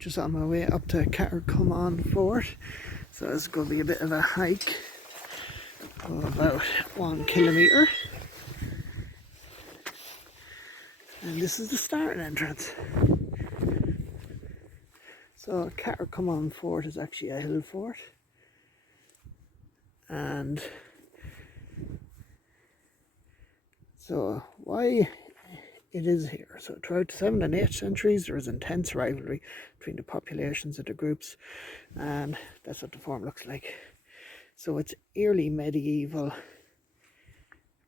just on my way up to Cahercommaun fort. So it's going to be a bit of a hike of about 1 kilometre. And this is the starting entrance. So Cahercommaun fort is actually a hill fort. And so why it is here. So throughout the 7th and 8th centuries there was intense rivalry between the populations of the groups, and that's what the fort looks like. So it's early medieval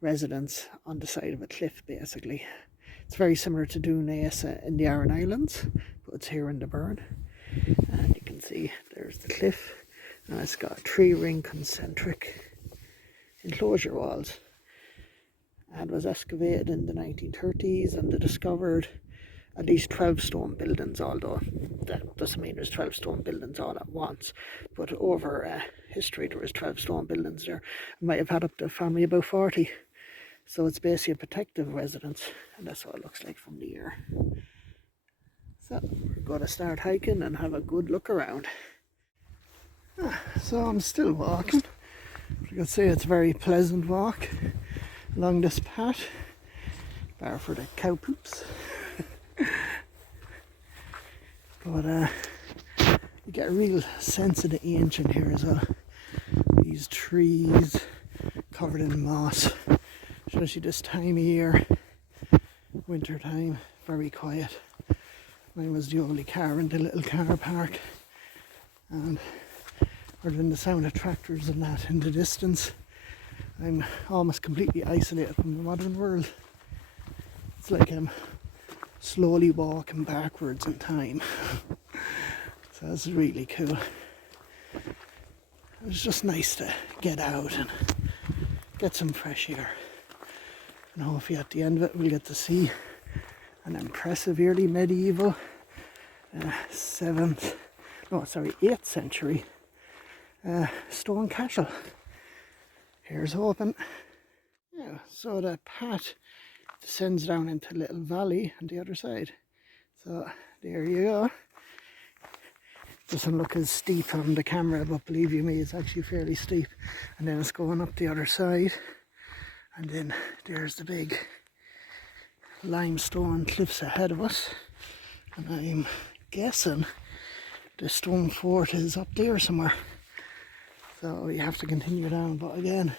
residence on the side of a cliff basically. It's very similar to Dunais in the Aran Islands, but it's here in the Burren. And you can see there's the cliff, and it's got 3-ring concentric enclosure walls. And was excavated in the 1930s, and they discovered at least 12 stone buildings, although that doesn't mean there's 12 stone buildings all at once, but over history there was 12 stone buildings there. It might have had up to a family about 40, so it's basically a protective residence, and that's what it looks like from the air. So we're going to start hiking and have a good look around. So I'm still walking. You can see it's a very pleasant walk along this path, bar for the cow poops. But you get a real sense of the ancient here as well. These trees covered in moss, especially this time of year, winter time, very quiet. Mine was the only car in the little car park, and other than the sound of tractors and that in the distance, I'm almost completely isolated from the modern world. It's like I'm slowly walking backwards in time. So that's really cool. It's just nice to get out and get some fresh air. And hopefully at the end of it we'll get to see an impressive early medieval 8th century stone castle. Here's hoping. Yeah, so the path descends down into a little valley on the other side. So there you go. Doesn't look as steep on the camera, but believe you me, it's actually fairly steep. And then it's going up the other side, and then there's the big limestone cliffs ahead of us. And I'm guessing the stone fort is up there somewhere. So you have to continue down, but again,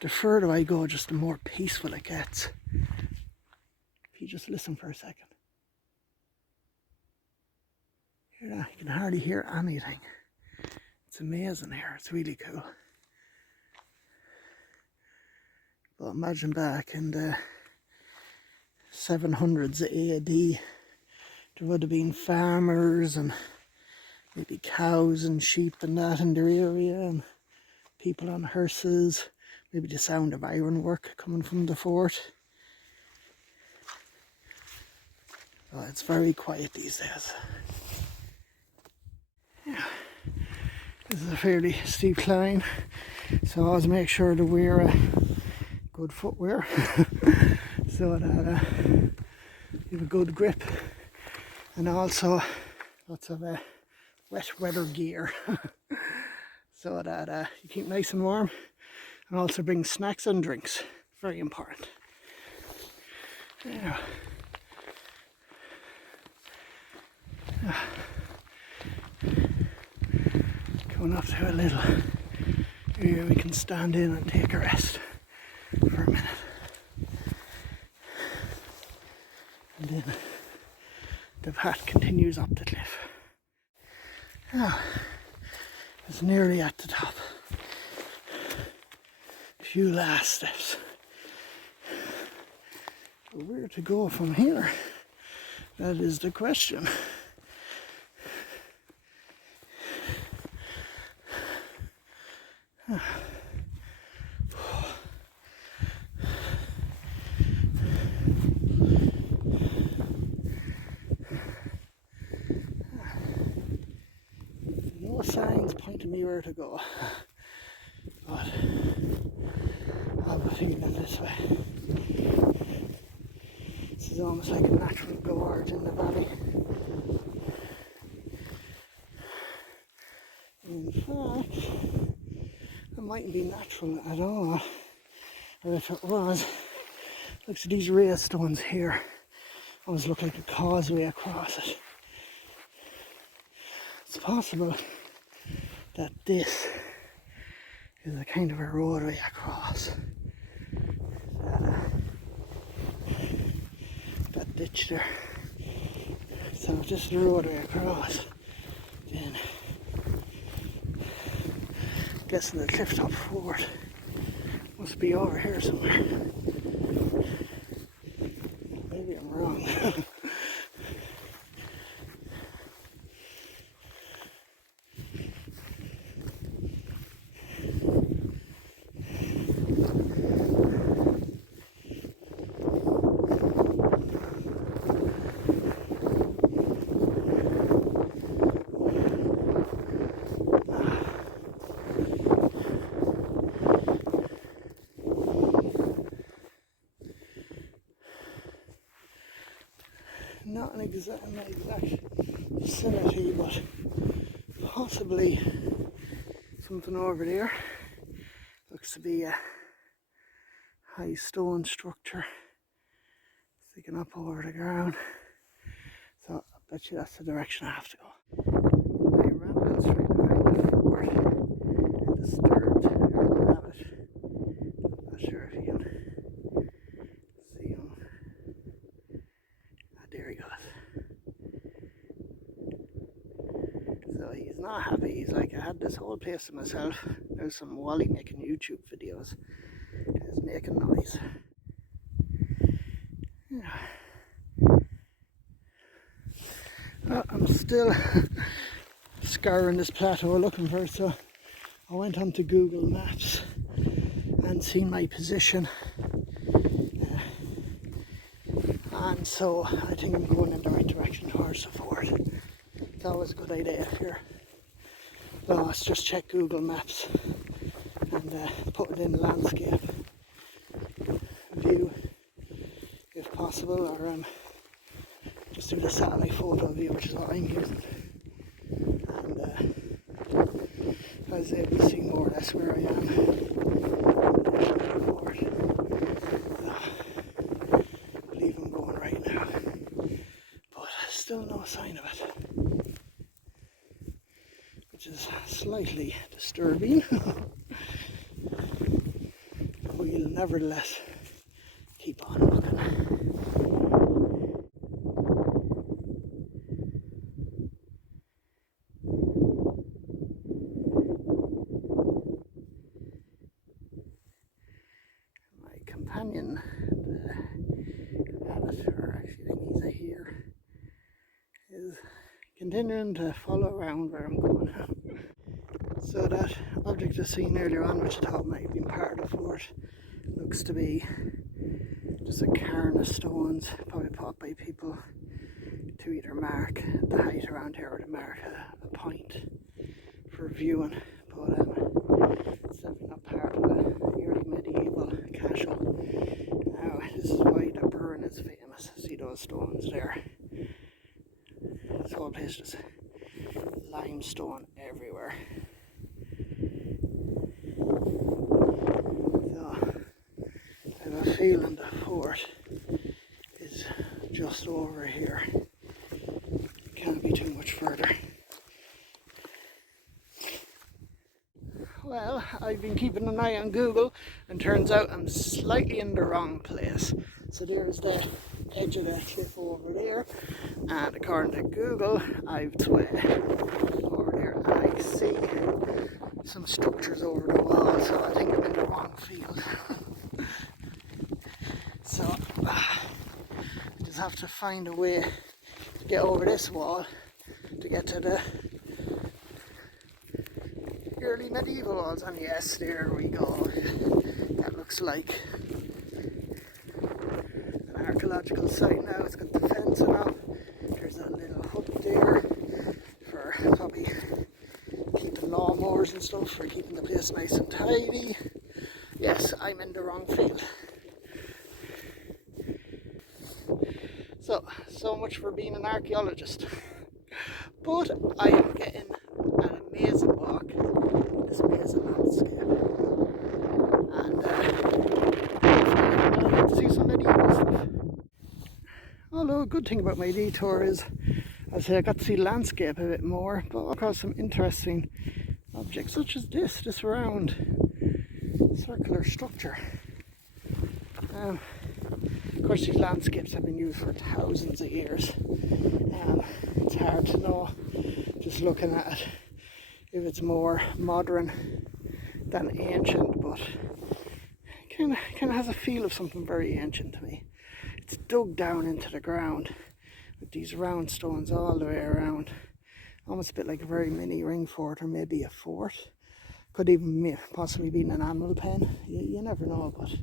the further I go, just the more peaceful it gets. If you just listen for a second. Hear that? You can hardly hear anything. It's amazing here, it's really cool. But imagine back in the 700s AD, there would have been farmers and maybe cows and sheep and that in their area, and people on horses, maybe the sound of ironwork coming from the fort. Oh, it's very quiet these days. Yeah, this is a fairly steep climb, so always make sure to wear good footwear so that you have a good grip, and also lots of wet weather gear so that you keep nice and warm, and also bring snacks and drinks, very important. Yeah. Going up to a little area we can stand in and take a rest for a minute, and then the path continues up the cliff. Oh, it's nearly at the top. A few last steps. But where to go from here? That is the question. No signs pointing me where to go, but I have a feeling this way. This is almost like a natural gorge in the valley. mightn't be natural at all, or if it was, look at these raised stones here. Almost look like a causeway across it. It's possible that this is a kind of a roadway across that ditch there. So if this is the roadway across, then I'm guessing the clifftop fort must be over here somewhere. Maybe I'm wrong. Not an exact vicinity, but possibly something over there. Looks to be a high stone structure sticking up over the ground. So I bet you that's the direction I have to go. My rambling's trying to find the fort and disturbed rabbit. I'm not sure if you can see him. There he goes. So he's not happy. He's like, I had this whole place to myself. There's some Wally making YouTube videos. He's making noise. Yeah. Well, I'm still scouring this plateau looking for it, so I went onto Google Maps and seen my position. And so I think I'm going in the right direction towards the fort. It's always a good idea if you're lost, just check Google Maps and put it in the landscape view if possible, or just do the satellite photo view, which is what I'm using. And I was able to see more or less where I am. Still no sign of it, which is slightly disturbing. We'll nevertheless keep on looking. My companion, the rabbit, or actually I think he's a hare, is continuing to follow around where I'm going. So that object I seen earlier on, which I thought might have been part of the fort, looks to be just a cairn of stones, probably put by people to either mark the height around here or to mark a point for viewing. But it's definitely not part of the early medieval castle. Now, this is why the Burren is famous. See those stones there? This whole place is limestone everywhere. So I have a feeling the fort is just over here. Can't be too much further. Well, I've been keeping an eye on Google and turns out I'm slightly in the wrong place. So there's the edge of the cliff over there, and according to Google I've swayed over there and I see some structures over the wall, so I think I'm in the wrong field. So I just have to find a way to get over this wall to get to the early medieval walls. And yes, there we go. That looks like an archaeological site now. It's got the fencing up. There's a little hut there for probably keeping lawnmowers and stuff, for keeping the place nice and tidy. Yes, I'm in the wrong field. So much for being an archaeologist. But I am getting an amazing walk. The this amazing landscape. And I'll get to see some medieval stuff. Although a good thing about my detour is, I say I got to see landscape a bit more, but across some interesting objects such as this round circular structure. Of course, these landscapes have been used for thousands of years. It's hard to know just looking at it if it's more modern than ancient, but it kind of has a feel of something very ancient to me. It's dug down into the ground with these round stones all the way around, almost a bit like a very mini ring fort, or maybe a fort. Could even possibly be an animal pen. You never know, but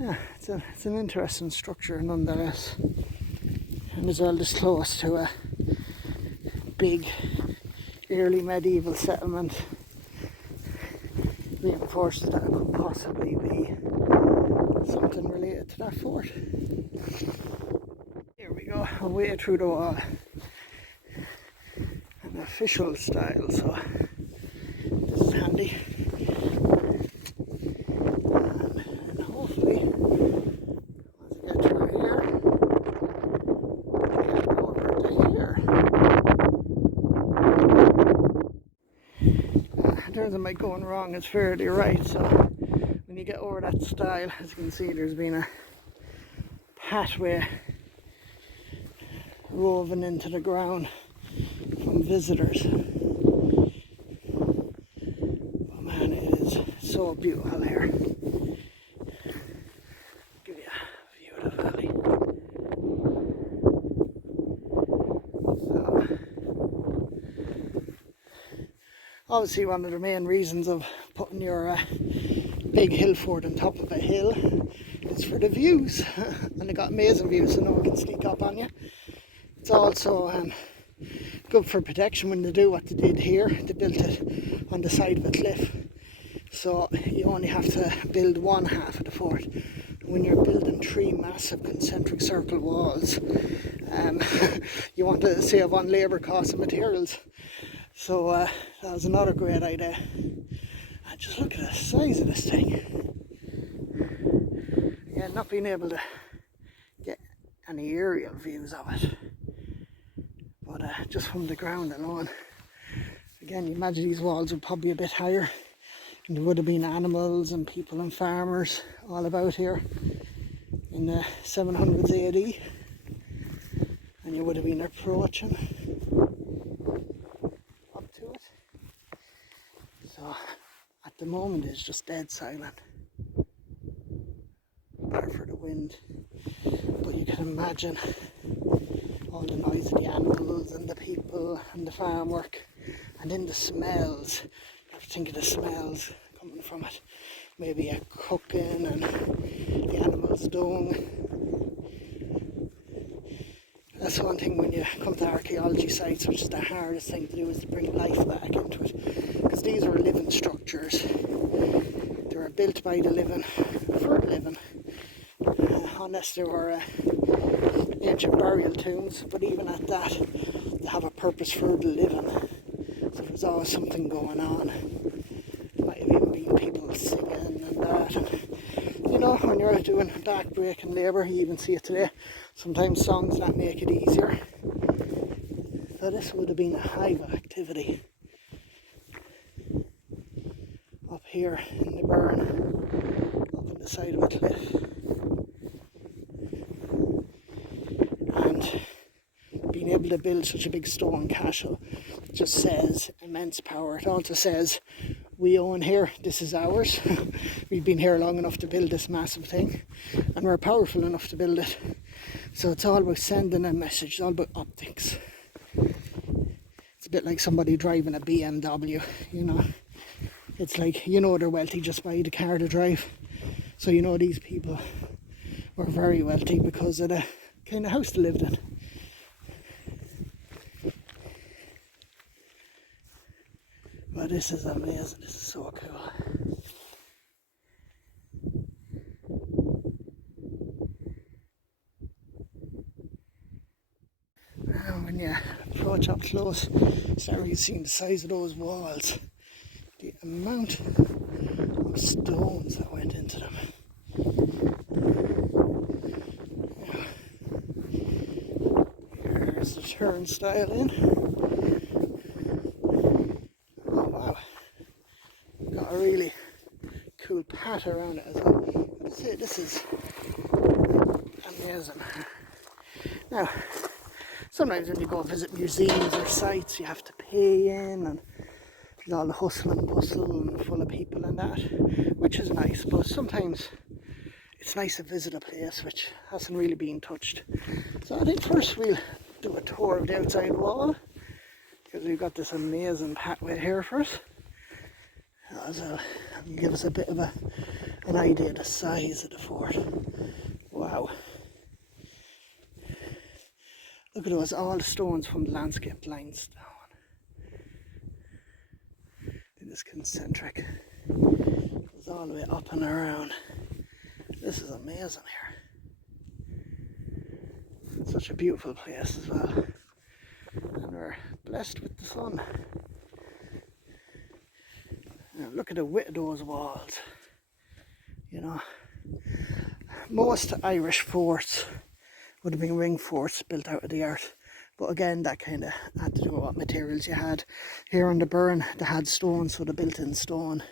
yeah, it's an interesting structure nonetheless. And as well, this close to a big early medieval settlement reinforces that it could possibly be something related to that fort. Here we go, away through the wall. An official style, so this is handy. And hopefully, once I get through here, get over to here. In terms of my going wrong, it's fairly right, so when you get over that stile, as you can see, there's been a pathway woven into the ground from visitors. Oh man, it is so beautiful here. Give you a view of the valley. So, obviously one of the main reasons of putting your big hill fort on top of a hill is for the views. And they got amazing views, so no one can sneak up on you. It's also good for protection when they do what they did here. They built it on the side of a cliff, so you only have to build one half of the fort. And when you're building three massive concentric circle walls, you want to save on labour costs and materials. So that was another great idea. And just look at the size of this thing. Again, not being able to get any aerial views of it, but just from the ground alone. Again, you imagine these walls were probably a bit higher, and there would have been animals and people and farmers all about here in the 700s AD, and you would have been approaching up to it. So at the moment it's just dead silent, apart for the wind, but you can imagine all the noise of the animals and the people and the farm work, and then the smells. You have to think of the smells coming from it. Maybe a cooking and the animals dung. That's one thing when you come to archaeology sites, which is the hardest thing to do, is to bring life back into it. Because these are living structures. They were built by the living, for the living. Unless they were ancient burial tombs, but even at that, they have a purpose for the living. So there's always something going on. Might have even been people singing and that. And, you know, when you're doing back-breaking labour, you even see it today, sometimes songs that make it easier. So this would have been a hive of activity up here in the Burren, up on the side of a cliff. And being able to build such a big stone castle just says immense power. It also says we own here, this is ours. We've been here long enough to build this massive thing, and we're powerful enough to build it. So it's all about sending a message, it's all about optics. It's a bit like somebody driving a BMW, you know. It's like, you know they're wealthy just by the car to drive. So you know these people were very wealthy because of the kind of house they lived in. But this is amazing, this is so cool. And when you approach up close, start really seeing the size of those walls. the amount of stones that went into them. Here's the turnstile in. Oh wow, got a really cool path around it as well. I'd say this is amazing. Now, sometimes when you go visit museums or sites, you have to pay in, and there's all the hustle and bustle and full of people and that, which is nice, but sometimes it's nice to visit a place which hasn't really been touched. So I think first we'll do a tour of the outside wall, because we've got this amazing pathway here for us. So it'll give us a bit of an idea of the size of the fort. Wow. Look at those, all the stones from the landscape limestone. In this concentric. Goes all the way up and around. This is amazing here. It's such a beautiful place as well. And we're blessed with the sun. Now look at the width of those walls. You know, most Irish forts would have been ring forts built out of the earth, but again that kind of had to do with what materials you had. Here on the Burren they had stone, so they built in stone,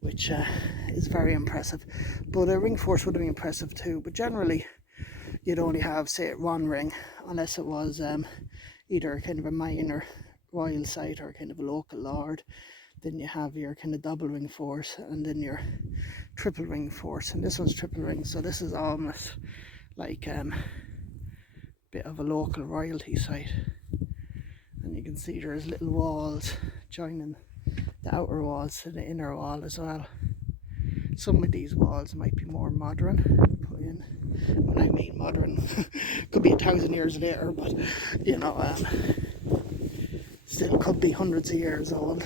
which is very impressive. But a ring fort would have been impressive too, but generally you'd only have, say, one ring, unless it was either kind of a minor royal site or kind of a local lord. Then you have your kind of double ring fort, and then your triple ring fort, and this one's triple ring, so this is almost like bit of a local royalty site. And you can see there's little walls joining the outer walls to the inner wall as well. Some of these walls might be more modern put in. When I mean modern, could be 1,000 years later, but you know, still could be hundreds of years old.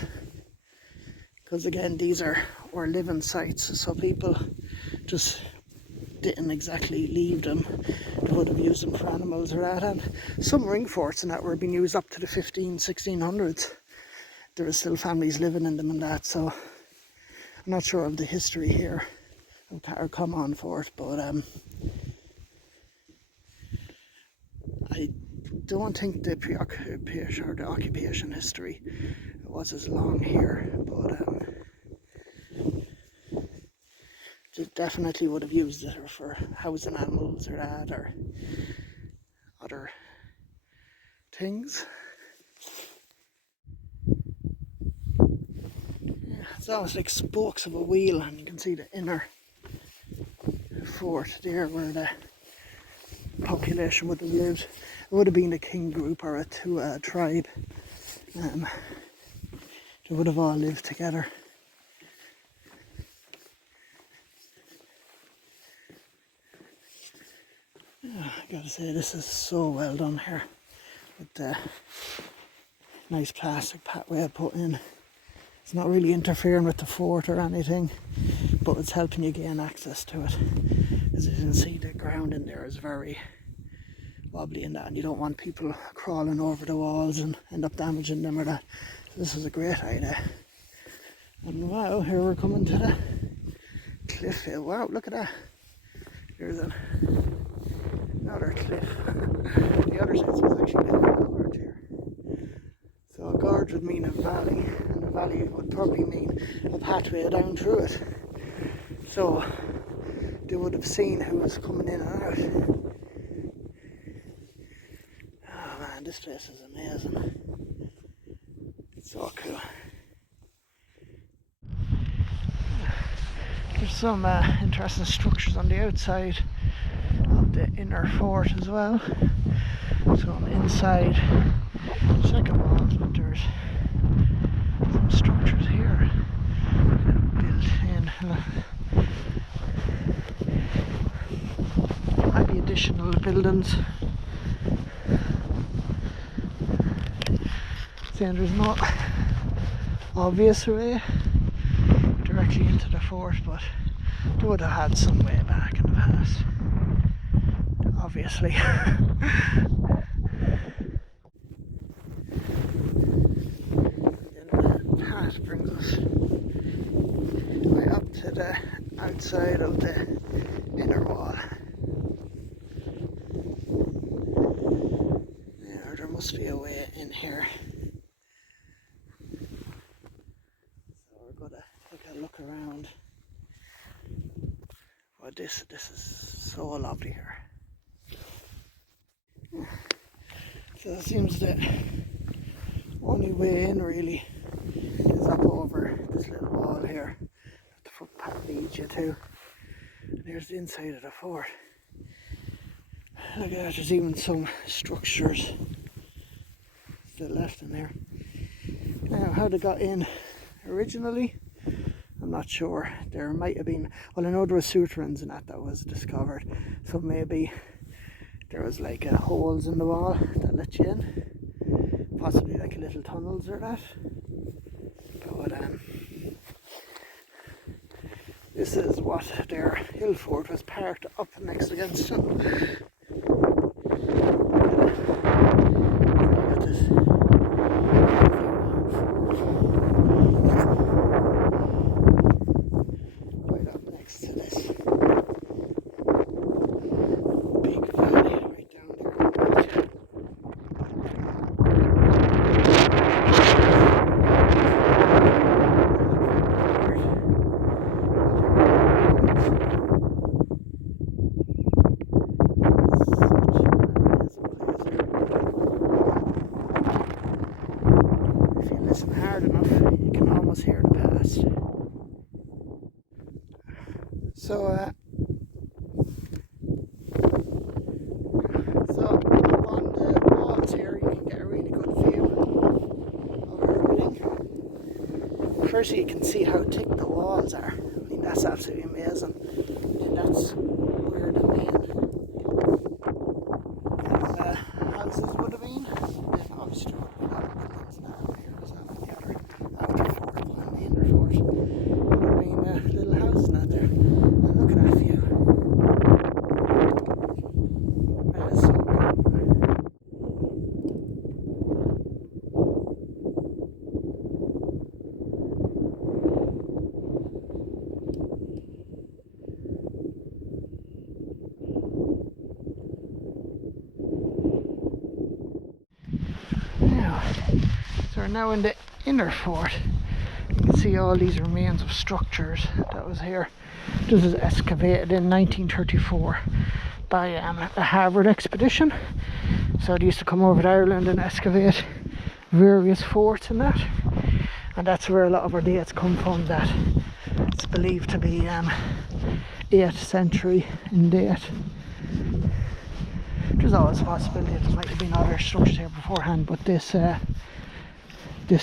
Because again, these were living sites, so people just didn't exactly leave them. They would have used them for animals or that. And some ring forts and that were being used up to the 1600s. There were still families living in them and that, so I'm not sure of the history here of Cahercommaun fort, but I don't think the preoccupation or the occupation history was as long here, but definitely would have used it for housing animals or that, or other things. Yeah, it's almost like spokes of a wheel, and you can see the inner fort there where the population would have lived. It would have been a king group or a tribe. They would have all lived together. I gotta say, this is so well done here, with the nice plastic pathway put in. It's not really interfering with the fort or anything, but it's helping you gain access to it. As you can see, the ground in there is very wobbly in that, and you don't want people crawling over the walls and end up damaging them or that. So this is a great idea. And wow, here we're coming to the cliff here. Wow, look at that. There's another cliff. The other side is actually a gorge here. So a gorge would mean a valley, and a valley would probably mean a pathway down through it. So they would have seen who was coming in and out. Oh man, this place is amazing. It's so cool. There's some interesting structures on the outside of the inner fort as well. So on the inside, the second wall, but there's some structures here built in. Might be additional buildings. Saying there's no obvious way directly into the fort, but they would have had some way back in the past, obviously. Then the path brings us the outside of the inner wall. There must be a way in here. So we're gonna take a look around. Well, this is so lovely here. So it seems the only way in really is up over this little wall here that the footpath leads you to. And here's the inside of the fort. Look at that, there's even some structures still left in there. Now, how they got in originally, I'm not sure. There might have been, well, I know there were souterrains and that was discovered, so maybe there was like holes in the wall that let you in, possibly like little tunnels or that. But this is what their Hillfort was parked up next against. Hear the past. So up on the walls here you can get a really good view of everything. Firstly, you can see how thick the walls are. I mean, that's absolutely amazing. And that's where the main houses would have been. And obviously there would have been other buildings now here as well on the other outer fort, on the inner fort. There would have been little houses out there. And look at that view. That is so good. So we're now in the inner fort. You can see all these remains of structures that was here. This was excavated in 1934 by a Harvard expedition. So they used to come over to Ireland and excavate various forts and that. And that's where a lot of our dates come from, that it's believed to be 8th century in date. There's always a possibility there might have been other structures here beforehand, but this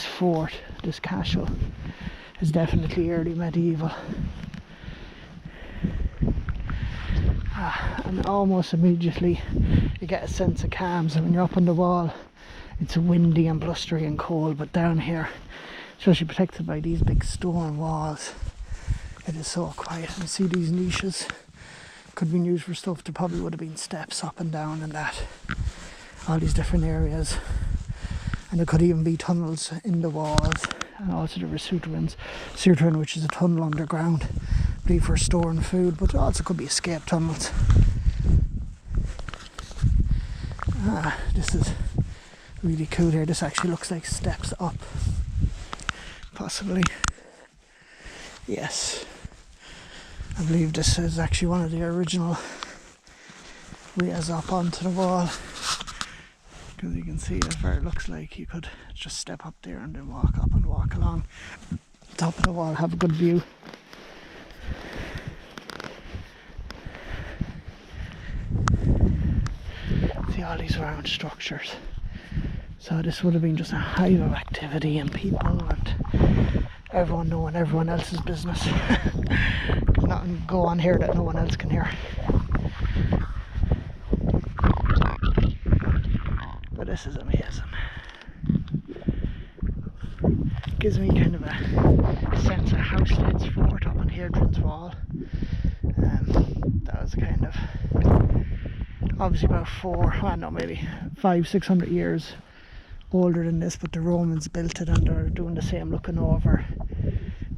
fort, this castle, is definitely early medieval. And almost immediately you get a sense of calm. So when you're up on the wall, it's windy and blustery and cold, but down here, especially protected by these big stone walls, it is so quiet. And see these niches could be used for stuff. There probably would have been steps up and down and that, all these different areas. And there could even be tunnels in the walls, and also there were souterrains, which is a tunnel underground, I believe for storing food, but there also could be escape tunnels. This is really cool here. This actually looks like steps up, possibly. Yes, I believe this is actually one of the original ways up onto the wall. Because you can see how far it looks like you could just step up there and then walk up and walk along the top of the wall, have a good view. See all these round structures. So this would have been just a hive of activity and people and everyone knowing everyone else's business. There's nothing go on here that no one else can hear. This is amazing. Gives me kind of a sense of Housestead's fort up on Hadrian's Wall. That was kind of obviously about 500-600 years older than this, but the Romans built it and they're doing the same, looking over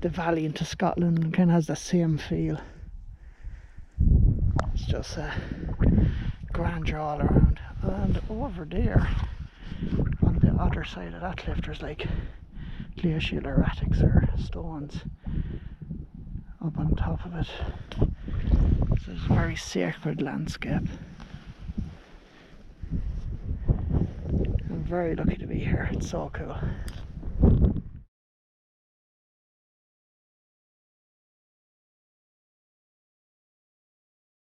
the valley into Scotland, and kind of has the same feel. It's just grandeur all around. And over there, on the other side of that cliff, there's like glacial erratics or stones up on top of it. So it's a very sacred landscape. I'm very lucky to be here. It's so cool.